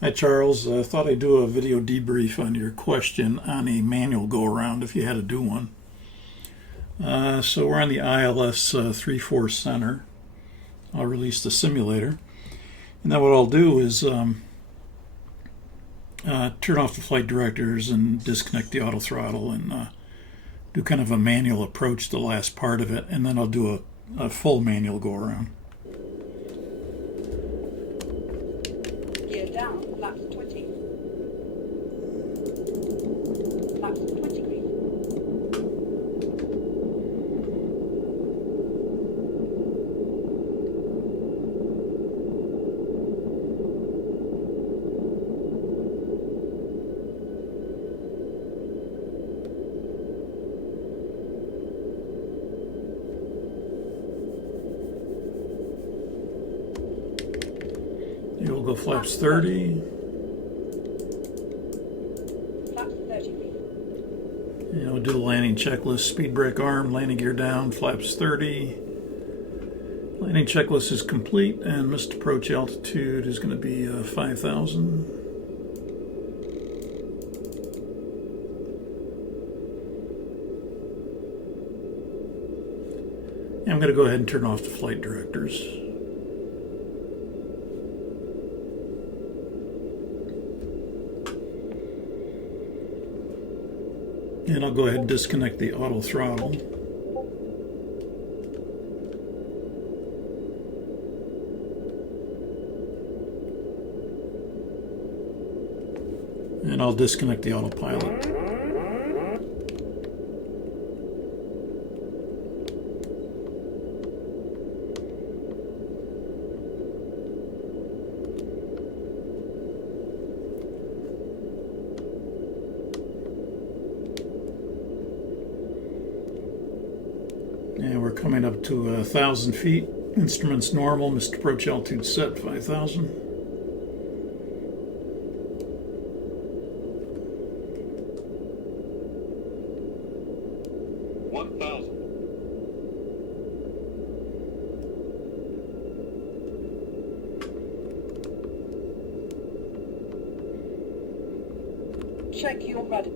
Hi Charles, I thought I'd do a video debrief on your question on a manual go around if you had to do one. So we're on the ILS 3-4 center. I'll release the simulator. And then what I'll do is turn off the flight directors and disconnect the auto throttle and do kind of a manual approach to the last part of it. And then I'll do a full manual go around. Gear down, flaps 20. Flaps 20 green. You'll go flaps 30. Flaps 30 green. And we'll do the landing checklist. Speed brake arm, landing gear down, flaps 30. Landing checklist is complete, and missed approach altitude is going to be 5,000. And I'm going to go ahead and turn off the flight directors. And I'll go ahead and disconnect the auto throttle. And I'll disconnect the autopilot. And we're coming up to 1,000 feet. Instruments normal. Missed approach altitude set 5,000. Check your rudder.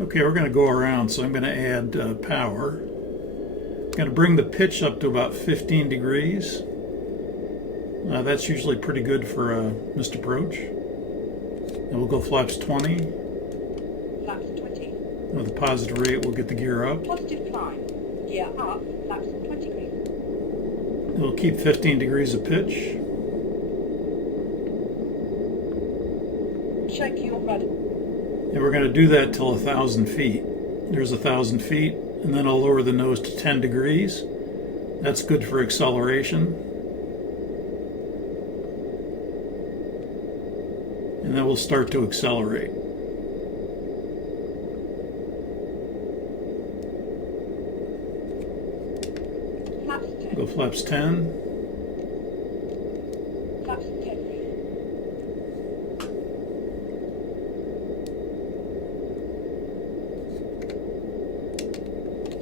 Okay, we're going to go around, so I'm going to add power. I'm going to bring the pitch up to about 15 degrees. That's usually pretty good for a missed approach. And we'll go flaps 20. Flaps 20. With a positive rate, we'll get the gear up. Positive climb. Gear up, flaps 20 green. We'll keep 15 degrees of pitch. Check your rudder. And we're going to do that till 1,000 feet. There's 1,000 feet, and then I'll lower the nose to 10 degrees. That's good for acceleration. And then we'll start to accelerate. Flaps 10. Go flaps 10. Flaps 10 green.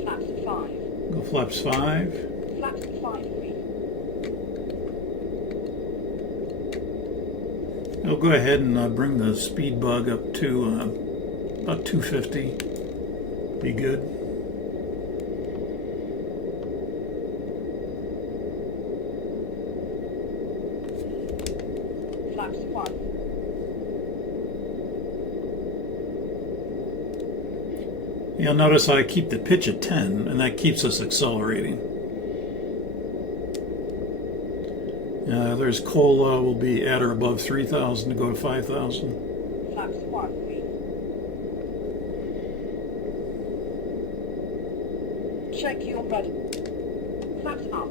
Flaps 5. Go flaps 5. Flaps 5 green. I'll go ahead and bring the speed bug up to about 250. Be good. Flaps 1. You'll notice I keep the pitch at 10, and that keeps us accelerating. There's COLA will be at or above 3,000 to go to 5,000. Flaps 1 green. Check your rudder. Flaps up.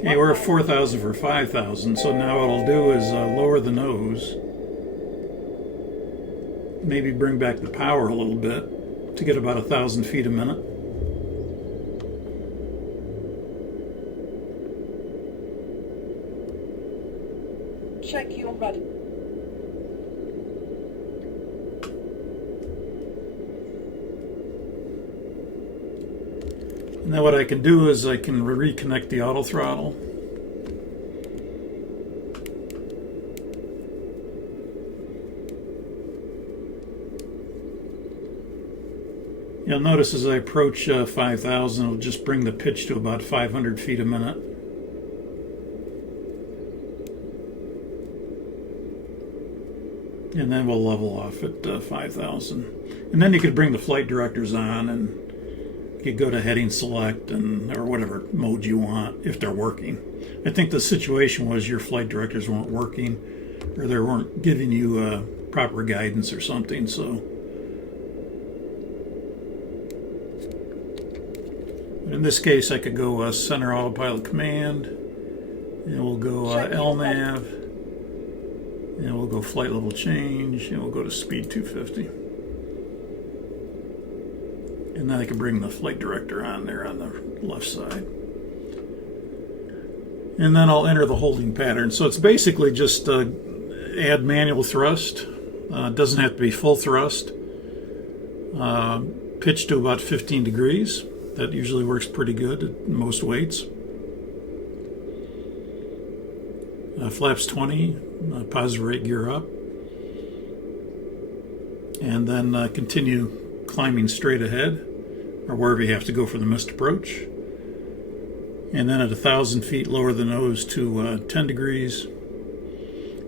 Okay, we're at 4,000 for 5,000, so now what I'll do is lower the nose. Maybe bring back the power a little bit to get about 1,000 feet a minute. Check your rudder. Now what I can do is I can reconnect the auto throttle. You'll notice as I approach 5,000, it'll just bring the pitch to about 500 feet a minute. And then we'll level off at 5,000. And then you could bring the flight directors on, and you could go to heading select or whatever mode you want if they're working. I think the situation was your flight directors weren't working, or they weren't giving you proper guidance or something. So in this case, I could go center autopilot command, and we'll go LNAV. And we'll go flight level change, and we'll go to speed 250. And then I can bring the flight director on there on the left side. And then I'll enter the holding pattern. So it's basically just add manual thrust. It doesn't have to be full thrust. Pitch to about 15 degrees. That usually works pretty good at most weights. Flaps 20, positive rate gear up, and then continue climbing straight ahead, or wherever you have to go for the missed approach. And then at 1,000 feet, lower the nose to 10 degrees,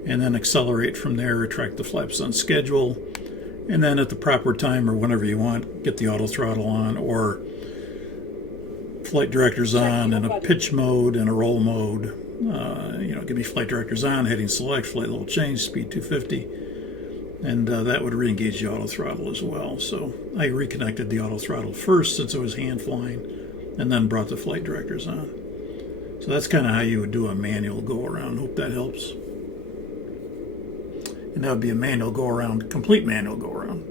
and then accelerate from there, retract the flaps on schedule, and then at the proper time or whenever you want, get the auto throttle on, or flight directors on in a pitch mode and a roll mode. Give me flight directors on, heading select, flight level change, speed 250, and that would re-engage the auto throttle as well. So I reconnected the auto throttle first since it was hand flying, and then brought the flight directors on. So that's kind of how you would do a manual go around. Hope that helps. And that would be a manual go around, complete manual go around.